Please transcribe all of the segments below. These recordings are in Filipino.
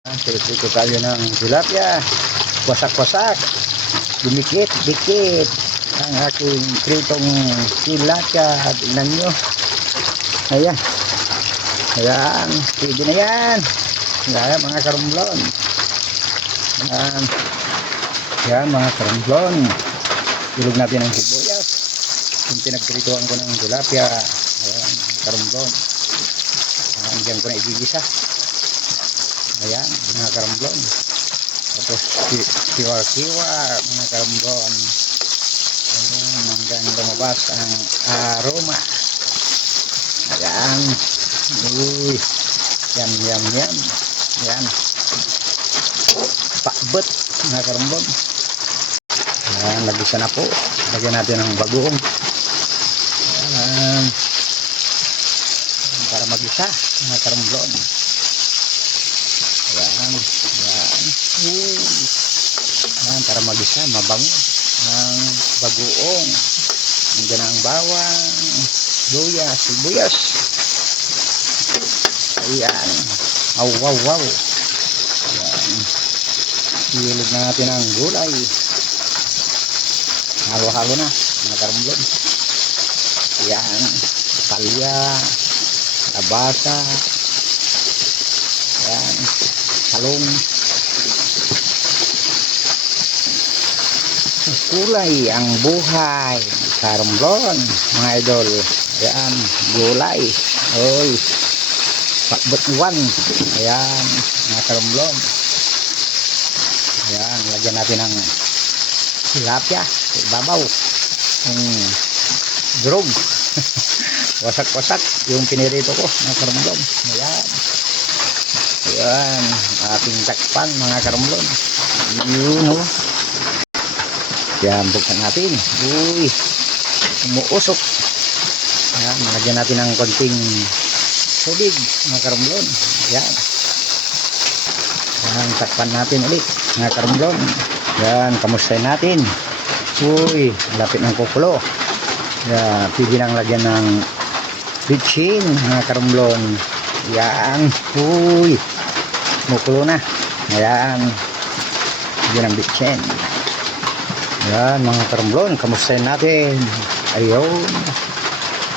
Sirito tayo ng tilapia. Wasak-wasak. Dumikit-dikit ang aking pritong tilapia. Tingnan nyo. Ayan. Ayan. Pwede na yan. Ayan mga karumblon. Ayan. Ayan mga karumblon. Ilog natin ang sibuyas. Yung pinagprituan ko ng tilapia. Ayan mga karumblon. Ayan, dyan ko na igigisa. Ayan mga karumblon. Tapos kiwa-kiwa mga karumblon. Ayan hanggang lumabas ang aroma. Ayan. Uy. Yan yan yan. Ayan. Pakbet mga karumblon. Ayan, lagisa na po. Lagyan natin ng bagoong. Ayan. Para magisa mga karumblon. Ayan. Ayan. Ayan, para magisa, mabango ang bagoong. Nandiyan ang bawang, luya, sibuyas. Ayan. Wow, wow, wow. Ayan. Ilog natin ang gulay. Halo-halo na mga karumblon. Ayan. Palya, labasa. Ayan. Talong. Kulay ang buhay karumblon mga idol. Ayan, gulay. Oy, pakbet iwan. Ayan mga karumblon. Ayan, lagyan natin ng tilapia ibabaw. Grog. Wasak-wasak yung pinirito ko mga karumblon. Ayan. Ayan, ating takpan mga karumblon. Yun o. Yan, buksan natin. Uy, umuusok. Ayan, lagyan natin ng konting tubig mga karumblon. Yan. Yan, takpan natin ulit mga karumblon. Yan, kamustahin natin. Uy, lapit ng kukulo. Yan, pwede nang lagyan ng bitchin mga karumblon. Yan, uy, kumukulo na. Ayan, lagyan ng bitchin. Yan mga karumblon, kamustahin natin. Ayun,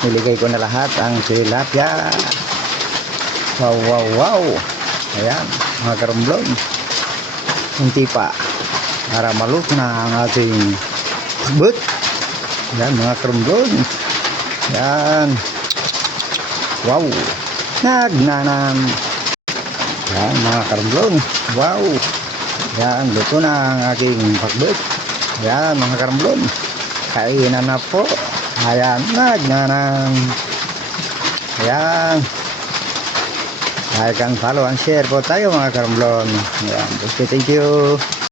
niligay ko na lahat ang tilapia. Wow, wow, wow. Ayan mga karumblon, hindi pa para maluto na ang ating but. Yan mga karumblon. Yan. Wow, nagnanam. Yan mga karumblon. Wow. Yan, luto na ang aking pakbet. Ayan mga karumblon, kainan na po. Ayan, nagnanang. Ayan, like and follow and share po tayo mga karumblon. Ayan, thank you.